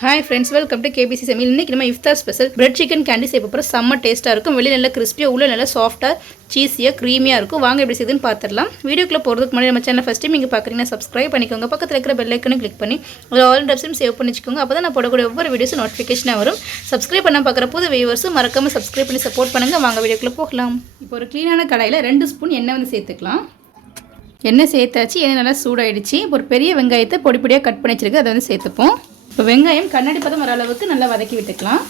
Hi friends welcome to KBC சமையல் இன்றைக்கி நம்ம இஃப்தார் ஸ்பெஷல் பிரெட் சிக்கன் கேண்டி செய்ய போகிறோம் செம்ம டேஸ்ட்டாக இருக்கும். வெளியில் நல்லா கிறிஸ்பியாக உள்ள நல்லா சாஃப்ட்டாக சீஸியாக க்ரீமியாக இருக்கும். வாங்க எப்படி செய்யுதுன்னு பார்த்துடலாம். வீடியோக்குள்ளே போகிறதுக்கு முன்னாடி நம்ம சேனல் ஃபஸ்ட் டைம் நீங்கள் பார்க்குறீங்கன்னா சப்ஸ்கிரைப் பண்ணிக்கோங்க. பக்கத்தில் இருக்கிற பெல் ஐக்கனும் கிளிக் பண்ணி அதில் ஆல் டப்ஸையும் சேவ் பண்ணி வச்சுக்கோங்க. அப்போ தான் நான் போடக்கூடிய ஒவ்வொரு வீடியோஸும் நோட்டிஃபிகேஷனாக வரும். சப்ஸ்கிரைப் பண்ண பார்க்குற புது வியூவர்ஸும் மறக்காமல் சப்ஸ்கிரைப் பண்ணி சப்போர்ட் பண்ணுங்கள் வாங்க வீடியோக்குள்ளே போகலாம். இப்போ ஒரு க்ளீனான கடாயில் ரெண்டு ஸ்பூன் எண்ணெய் வந்து சேர்த்துக்கலாம். எண்ணெய் சேர்த்தாச்சு. எண்ணெய் நல்லா சூடாயிடுச்சு. இப்போ ஒரு பெரிய வெங்காயத்தை பொடி பொடியாக கட் பண்ணி வச்சிருக்கு. அதை வந்து சேர்த்துப்போம். இப்போ வெங்காயம் கண்ணாடி பதம் வர அளவுக்கு நல்லா வதக்கி விட்டுக்கலாம்.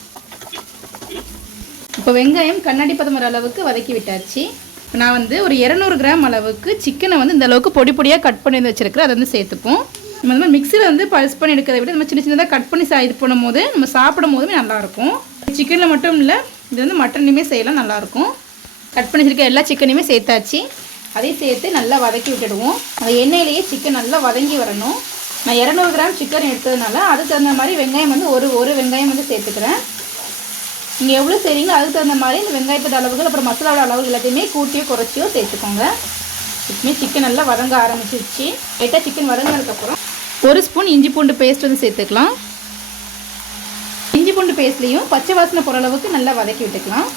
இப்போ வெங்காயம் கண்ணாடி பதம் வர அளவுக்கு வதக்கி விட்டாச்சு. இப்போ நான் வந்து ஒரு இரநூறு கிராம் அளவுக்கு சிக்கனை வந்து இந்த அளவுக்கு பொடி பொடியாக கட் பண்ணி வந்து வச்சிருக்கிறேன். அதை வந்து சேர்த்துப்போம். நம்ம இந்த மாதிரி மிக்சியில் வந்து பல்ஸ் பண்ணி எடுக்கிறத விட நம்ம சின்ன சின்னதாக கட் பண்ணி சா இது பண்ணும்போது நம்ம சாப்பிடும் போதுமே நல்லாயிருக்கும். சிக்கனில் மட்டும் இல்லை இது வந்து மட்டன்லையுமே செய்யலாம் நல்லாயிருக்கும். கட் பண்ணி வச்சுருக்க எல்லா சிக்கனையுமே சேர்த்தாச்சு. அதையும் சேர்த்து நல்லா வதக்கி விட்டுடுவோம். அந்த எண்ணெயிலேயே சிக்கன் நல்லா வதங்கி வரணும். நான் இரநூறு கிராம் சிக்கன் எடுத்ததுனால அதுக்கு தகுந்த மாதிரி வெங்காயம் வந்து ஒரு ஒரு வெங்காயம் வந்து சேர்த்துக்கிறேன். நீங்கள் எவ்வளோ செய்கிறீங்களோ அதுக்கு தகுந்த மாதிரி இந்த வெங்காயத்தோட அளவுகள் அப்புறம் மசாலாவோட அளவு எல்லாத்தையுமே கூட்டியோ குறைச்சியோ சேர்த்துக்கோங்க. இப்போமே சிக்கன் நல்லா வதங்க ஆரம்பிச்சிருச்சு. லைட்டாக சிக்கன் வதங்கினதுக்கப்புறம் ஒரு ஸ்பூன் இஞ்சி பூண்டு பேஸ்ட் வந்து சேர்த்துக்கலாம். இஞ்சி பூண்டு பேஸ்ட்லேயும் பச்சை வாசனை போகிற அளவுக்கு நல்லா வதக்கி விட்டுக்கலாம்.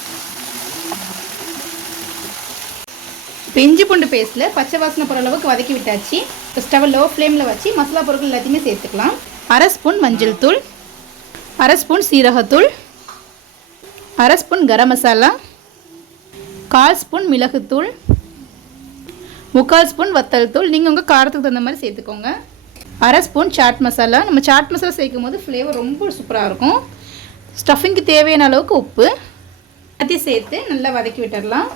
இப்போ இஞ்சி பூண்டு பேஸ்ட்டில் பச்சை வாசனை போகிற அளவுக்கு வதக்கி விட்டாச்சு. இப்போ ஸ்டவ் லோ ஃப்ளேமில் வச்சு மசாலா பொருட்கள் எல்லாத்தையுமே சேர்த்துக்கலாம். அரை ஸ்பூன் மஞ்சள் தூள் அரை ஸ்பூன் சீரகத்தூள் அரை ஸ்பூன் கரம் மசாலா கால் ஸ்பூன் மிளகுத்தூள் முக்கால் ஸ்பூன் வத்தல் தூள். நீங்கள் உங்கள் காரத்துக்கு தகுந்த மாதிரி சேர்த்துக்கோங்க. அரை ஸ்பூன் சாட் மசாலா நம்ம சாட் மசாலா சேர்க்கும் போது ஃப்ளேவர் ரொம்ப சூப்பராக இருக்கும். ஸ்டஃபிங்க்கு தேவையான அளவுக்கு உப்பு. எல்லாத்தையும் சேர்த்து நல்லா வதக்கி விட்டுடலாம்.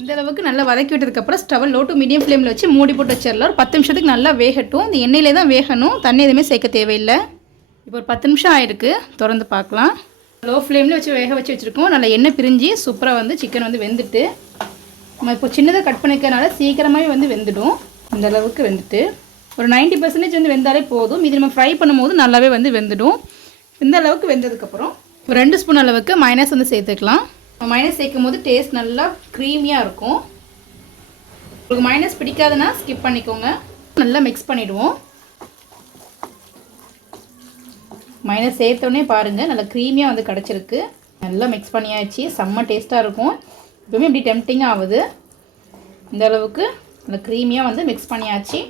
இந்த அளவுக்கு நல்லா வதக்கி விட்டதுக்கப்புறம் ஸ்டவ் லோ டு மீடியம் ஃப்ளேமில் வச்சு மூடி போட்டு வச்சிடலாம். ஒரு பத்து நிமிஷத்துக்கு நல்லா வேகட்டும். இந்த எண்ணெயிலே தான் வேகணும். தண்ணி எதுவுமே சேர்க்க தேவையில்லை. இப்போ ஒரு பத்து நிமிஷம் ஆயிருக்கு. திறந்து பார்க்கலாம். லோ ஃப்ளேமில் வச்சு வேக வச்சு வச்சுருக்கோம். நல்லா எண்ணெய் பிரிஞ்சு சூப்பராக வந்து சிக்கன் வந்து வெந்துட்டு நம்ம இப்போ சின்னதாக கட் பண்ணிக்கிறனால சீக்கிரமாகவே வந்து வெந்துடும். இந்த அளவுக்கு வெந்துட்டு ஒரு 90% பர்சன்டேஜ் வந்து வெந்தாலே போதும். இது நம்ம ஃப்ரை பண்ணும்போது நல்லாவே வந்து வெந்துடும். இந்த அளவுக்கு வெந்ததுக்கப்புறம் ஒரு ரெண்டு ஸ்பூன் அளவுக்கு மைனஸ் வந்து சேர்த்துக்கலாம். மைனஸ் சேர்க்கும் போது டேஸ்ட் நல்லா க்ரீமியாக இருக்கும். உங்களுக்கு மைனஸ் பிடிக்காதுன்னா ஸ்கிப் பண்ணிக்கோங்க. நல்லா மிக்ஸ் பண்ணிவிடுவோம் மைனஸ் சேர்த்தோடனே பாருங்கள் நல்லா க்ரீமியாக வந்து கிடச்சிருக்கு. நல்லா மிக்ஸ் பண்ணியாச்சு செம்ம டேஸ்ட்டாக இருக்கும். இப்போவுமே இப்படி டெம்டிங் ஆகுது. இந்த அளவுக்கு நல்லா க்ரீமியாக வந்து மிக்ஸ் பண்ணியாச்சு.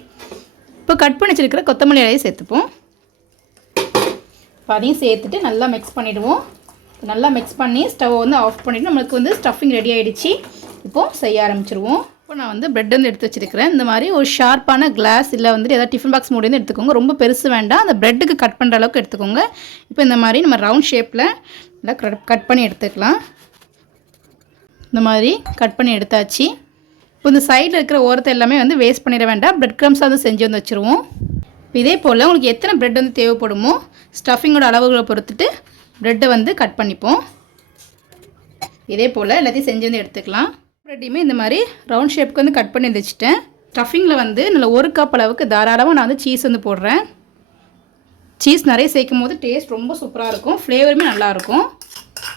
இப்போ கட் பண்ணி வச்சிருக்கிற கொத்தமல்லி இலையை சேர்த்துப்போம். இப்போ அதையும் சேர்த்துட்டு நல்லா மிக்ஸ் பண்ணிவிடுவோம் நல்லா மிக்ஸ் பண்ணி ஸ்டவ் வந்து ஆஃப் பண்ணிவிட்டு நம்மளுக்கு வந்து ஸ்டஃபிங் ரெடி ஆகிடுச்சு இப்போது செய்ய ஆரம்பிச்சிருவோம். இப்போ நான் வந்து பிரெட் வந்து எடுத்து வச்சிருக்கிறேன். இந்த மாதிரி ஒரு ஷார்ப்பான கிளாஸ் இல்லை வந்துட்டு ஏதாவது டிஃபன் பாக்ஸ் மூடி வந்து எடுத்துக்கோங்க. ரொம்ப பெருசு வேண்டாம். அந்த பிரெட்டுக்கு கட் பண்ணுற அளவுக்கு எடுத்துக்கோங்க. இப்போ இந்த மாதிரி நம்ம ரவுண்ட் ஷேப்பில் நல்லா கட் பண்ணி எடுத்துக்கலாம். இந்த மாதிரி கட் பண்ணி எடுத்தாச்சு. இப்போ இந்த சைடில் இருக்கிற ஓரத்தை எல்லாமே வந்து வேஸ்ட் பண்ணிட வேண்டாம். பிரெட் க்ரம்ஸாக வந்து செஞ்சு வந்து வச்சுருவோம். இப்போ இதே போல் உங்களுக்கு எத்தனை பிரெட் வந்து தேவைப்படுமோ ஸ்டஃபிங்கோட அளவுகளை பொறுத்துட்டு ப்ரெட்டை வந்து கட் பண்ணிப்போம். இதே போல் எல்லாத்தையும் செஞ்சு வந்து எடுத்துக்கலாம். ப்ரெட்டையுமே இந்த மாதிரி ரவுண்ட் ஷேப்புக்கு வந்து கட் பண்ணி வச்சுட்டேன். ஸ்டஃபிங்கில் வந்து நல்ல ஒரு கப் அளவுக்கு தாராளமாக நான் வந்து சீஸ் வந்து போடுறேன். சீஸ் நிறைய சேர்க்கும் போது டேஸ்ட் ரொம்ப சூப்பராக இருக்கும். ஃப்ளேவருமே நல்லாயிருக்கும்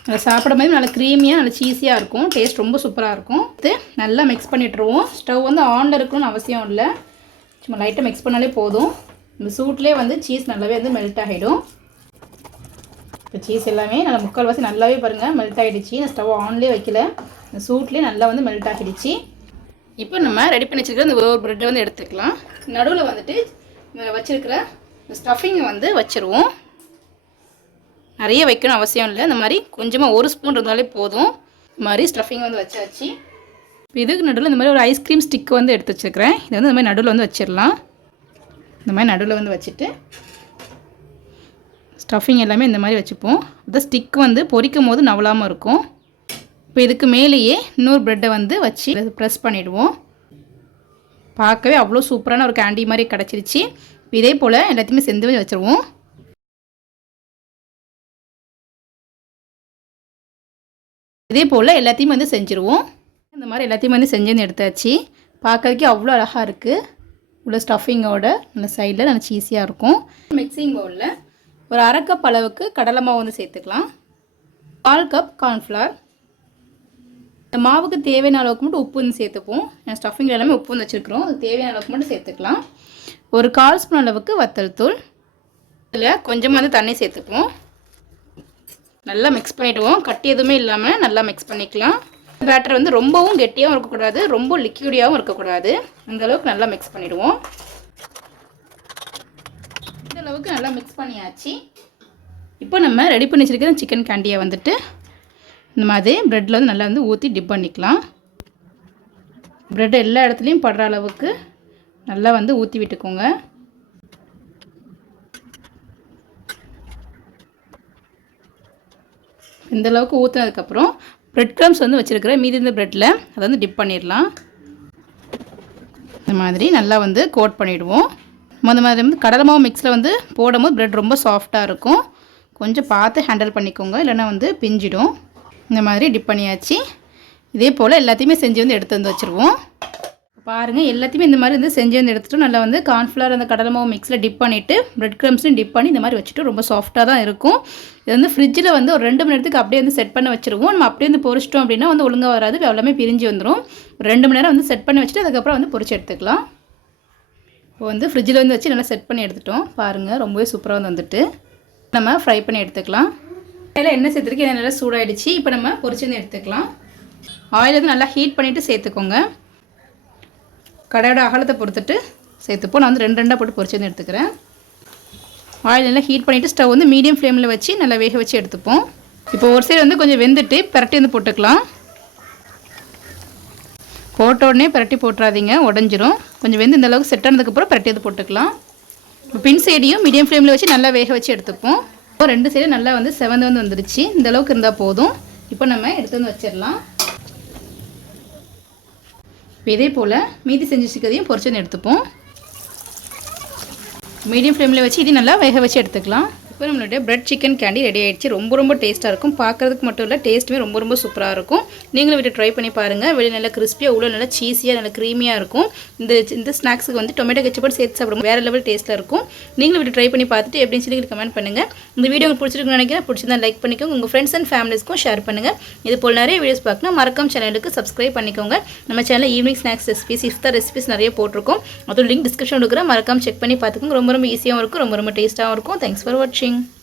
நல்லா சாப்பிடும் போது நல்லா க்ரீமியாக நல்லா சீஸியாக இருக்கும். டேஸ்ட் ரொம்ப சூப்பராக இருக்கும். இது நல்லா மிக்ஸ் பண்ணிட்டுருவோம் ஸ்டவ் வந்து ஆனில் இருக்கணும்னு அவசியம் இல்லை. சும்மா லைட்டாக மிக்ஸ் பண்ணாலே போதும். இந்த சூட்லேயே வந்து சீஸ் நல்லாவே வந்து மெல்ட் ஆகிடும். இப்போ சீஸ் எல்லாமே நல்லா முக்கால்வாசி நல்லாவே பாருங்கள் மெல்ட் ஆகிடுச்சு நான் ஸ்டவ் ஆன்லேயே வைக்கல. இந்த சூட்லேயே நல்லா வந்து மெல்ட் ஆகிடுச்சு. இப்போ நம்ம ரெடி பண்ணி வச்சுருக்கிற இந்த ஒரு ப்ரெட்டை வந்து எடுத்துக்கலாம். நடுவில் வந்துட்டு வச்சுருக்கிற இந்த ஸ்டஃபிங்கை வந்து வச்சுருவோம். நிறைய வைக்கணும் அவசியம் இல்லை. இந்த மாதிரி கொஞ்சமாக ஒரு ஸ்பூன் இருந்தாலே போதும். இந்த மாதிரி ஸ்டஃபிங் வந்து வச்சாச்சு. இப்போ இதுக்கு நடுவில் இந்த மாதிரி ஒரு ஐஸ்கிரீம் ஸ்டிக் வந்து எடுத்து வச்சுருக்கிறேன். இதை வந்து இந்த மாதிரி நடுவில் வந்து வச்சிடலாம். இந்த மாதிரி நடுவில் வந்து வச்சுட்டு ஸ்டஃபிங் எல்லாமே இந்த மாதிரி வச்சுப்போம். அந்த ஸ்டிக் வந்து பொரிக்கும் போது நவலாமல் இருக்கும். இப்போ இதுக்கு மேலேயே இன்னொரு ப்ரெட்டை வந்து வச்சு ப்ரெஸ் பண்ணிவிடுவோம் பார்க்கவே அவ்வளோ சூப்பரான ஒரு கேண்டி மாதிரி கிடச்சிருச்சு. இதே போல் எல்லாத்தையுமே செஞ்சு வச்சுருவோம். இதே போல் எல்லாத்தையும் வந்து செஞ்சுருவோம். இந்த மாதிரி எல்லாத்தையும் வந்து செஞ்சு எடுத்தாச்சு. பார்க்கறதுக்கே அவ்வளோ அழகாக இருக்குது உள்ள ஸ்டஃபிங்கோட நல்ல சைடில் நல்லா சீஸியாக இருக்கும். மிக்சிங் பவுலில் ஒரு அரை கப் அளவுக்கு கடலை மாவு வந்து சேர்த்துக்கலாம். கால் கப் கார்ன்ஃப்ளவர் இந்த மாவுக்கு தேவையான அளவுக்கு மட்டும் உப்பு வந்து சேர்த்துப்போம். ஸ்டஃபிங் எல்லாமே உப்பு வந்து வச்சுருக்கிறோம். அது தேவையான அளவுக்கு மட்டும் சேர்த்துக்கலாம். ஒரு கால் ஸ்பூன் அளவுக்கு வத்தல் தூள். இதில் கொஞ்சமாக வந்து தண்ணி சேர்த்துப்போம். நல்லா மிக்ஸ் பண்ணிவிடுவோம் கட்டி எதுவுமே இல்லாமல் நல்லா மிக்ஸ் பண்ணிக்கலாம். பேட்டர் வந்து ரொம்பவும் கெட்டியாகவும் இருக்கக்கூடாது. ரொம்ப லிக்யூடியாகவும் இருக்கக்கூடாது. அந்தளவுக்கு நல்லா மிக்ஸ் பண்ணிவிடுவோம் அளவுக்கு நல்லா மிக்ஸ் பண்ணியாச்சு. இப்போ நம்ம ரெடி பண்ணி வச்சுருக்கிற சிக்கன் கேண்டியை வந்துட்டு இந்த மாதிரி ப்ரெட்டில் வந்து நல்லா வந்து ஊற்றி டிப் பண்ணிக்கலாம். ப்ரெட் எல்லா இடத்துலையும் படுற அளவுக்கு நல்லா வந்து ஊற்றி விட்டுக்கோங்க. இந்த அளவுக்கு ஊற்றுனதுக்கப்புறம் ப்ரெட் க்ரம்ஸ் வந்து வச்சுருக்கிற மீதி இருந்த ப்ரெட்டில் அதை வந்து டிப் பண்ணிடலாம். இந்த மாதிரி நல்லா வந்து கோட் பண்ணிவிடுவோம் அந்த மாதிரி வந்து கடலை மாவு மிக்ஸில் வந்து போடும்போது ப்ரெட் ரொம்ப சாஃப்டாக இருக்கும். கொஞ்சம் பார்த்து ஹேண்டில் பண்ணிக்கோங்க. இல்லைன்னா வந்து பிஞ்சிடும். இந்த மாதிரி டிப் பண்ணியாச்சு. இதே போல் எல்லாத்தையுமே செஞ்சு வந்து எடுத்து வந்து வச்சுருவோம். பாருங்கள் எல்லாத்தையுமே இந்த மாதிரி வந்து செஞ்சு வந்து எடுத்துகிட்டு நல்லா வந்து கார்ன்ஃப்ளவர் அந்த கடலை மாவு மிக்ஸில் டிப் பண்ணிவிட்டு ப்ரெட் க்ரம்ஸ்லையும் டிப் பண்ணி இந்த மாதிரி வச்சுட்டு ரொம்ப சாஃப்ட்டாக தான் இருக்கும். இது வந்து ஃப்ரிட்ஜில் வந்து ஒரு ரெண்டு மணி நேரத்துக்கு அப்படியே வந்து செட் பண்ண வச்சுருவோம். நம்ம அப்படியே வந்து பொறிச்சிட்டோம் அப்படின்னா வந்து ஒழுங்காக வராது. எல்லாமே பிரிஞ்சு வந்துடும் ஒரு ரெண்டு மணி நேரம் வந்து செட் பண்ணி வச்சுட்டு அதுக்கப்புறம் வந்து பொறிச்சு எடுத்துக்கலாம். இப்போ வந்து ஃப்ரிட்ஜில் வந்து வச்சு நல்லா செட் பண்ணி எடுத்துட்டோம். பாருங்கள் ரொம்பவே சூப்பராக வந்து வந்துட்டு. நம்ம ஃப்ரை பண்ணி எடுத்துக்கலாம். அதில் எண்ணெய் சேர்த்துருக்கு எண்ணெய் நல்லா சூடாயிடுச்சு. இப்போ நம்ம பொரிச்சு வந்து எடுத்துக்கலாம். ஆயில் வந்து நல்லா ஹீட் பண்ணிவிட்டு சேர்த்துக்கோங்க. கடையோட அகலத்தை பொறுத்துட்டு சேர்த்துப்போம். நான் வந்து ரெண்டு ரெண்டாக போட்டு பொரிச்சு வந்து எடுத்துக்கிறேன். ஆயில் நல்லா ஹீட் பண்ணிவிட்டு ஸ்டவ் வந்து மீடியம் ஃப்ளேமில் வச்சு நல்லா வேக வச்சு எடுத்துப்போம். இப்போ ஒரு சைடு வந்து கொஞ்சம் வெந்துட்டு பரட்டி வந்து போட்டுக்கலாம். போட்ட உடனே பரட்டி போட்டுறாதீங்க உடஞ்சிரும். கொஞ்சம் வெந்து இந்த அளவுக்கு செட் ஆனதுக்கப்புறம் பரட்டி அது போட்டுக்கலாம். இப்போ பின் சைடையும் மீடியம் ஃப்ளேமில் வச்சு நல்லா வேக வச்சு எடுத்துப்போம். இப்போ ரெண்டு சைடும் நல்லா வந்து செவந்து வந்து வந்துருச்சு. இந்த அளவுக்கு இருந்தால் போதும். இப்போ நம்ம எடுத்து வந்து வச்சிடலாம். இப்போ இதே போல் மீதி செஞ்சு வச்சுக்கிறதையும் பொறிச்சு வந்து எடுத்துப்போம். மீடியம் ஃப்ளேமில் வச்சு இது நல்லா வேக வச்சு எடுத்துக்கலாம். இப்போ நம்மளுடைய பிரெட் சிக்கன் கேண்டி ரெடி ஆகிடுச்சு ரொம்ப ரொம்ப டேஸ்ட்டாக இருக்கும். பார்க்குறதுக்கு மட்டும் இல்லை டேஸ்ட்டுமே ரொம்ப ரொம்ப சூப்பராக இருக்கும். நீங்களும் வீட்டு ட்ரை பண்ணி பாருங்கள் வெளியே நல்லா கிறிஸ்பியாக உள்ள நல்லா சீஸியாக நல்லா க்ரீமியாக இருக்கும். இந்த இந்த ஸ்நாக்ஸுக்கு வந்து டொமேட்டோ கெச்சப்பட் சேர்த்து சாப்பிடும் வேறு லெவல் டேஸ்ட்டில் இருக்கும். நீங்களும் வீட்டு ட்ரை பண்ணி பார்த்துட்டு எப்படின்னு சொல்லி கமெண்ட் பண்ணுங்கள் இந்த வீடியோ உங்களுக்கு பிடிச்சிருக்குன்னு நினைக்கிறேன். பிடிச்சிருந்தா லைக் பண்ணிக்கோங்க. உங்கள் ஃப்ரெண்ட்ஸ் அண்ட் ஃபேமிலிஸ்க்கும் ஷேர் பண்ணுங்கள் இது போல் நிறைய வீடியோஸ் பார்க்கணும். மறக்காம சேனலுக்கு சப்ஸ்கிரைப் பண்ணிக்கோங்க. நம்ம சேனலில் ஈவினிங் ஸ்நாக்ஸ் ரெசிபிஸ் இஃப்தார் ரெசிபிஸ் நிறைய போட்டிருக்கோம். அதோட லிங்க் டிஸ்கிரிப்ஷன் கொடுக்குறேன். மறக்காம செக் பண்ணி பார்த்துக்கோங்க. ரொம்ப ரொம்ப ஈஸியாகவும் இருக்கும். ரொம்ப ரொம்ப டேஸ்ட்டாகவும் இருக்கும். தேங்க்ஸ் ஃபார் வாட்சிங் watching.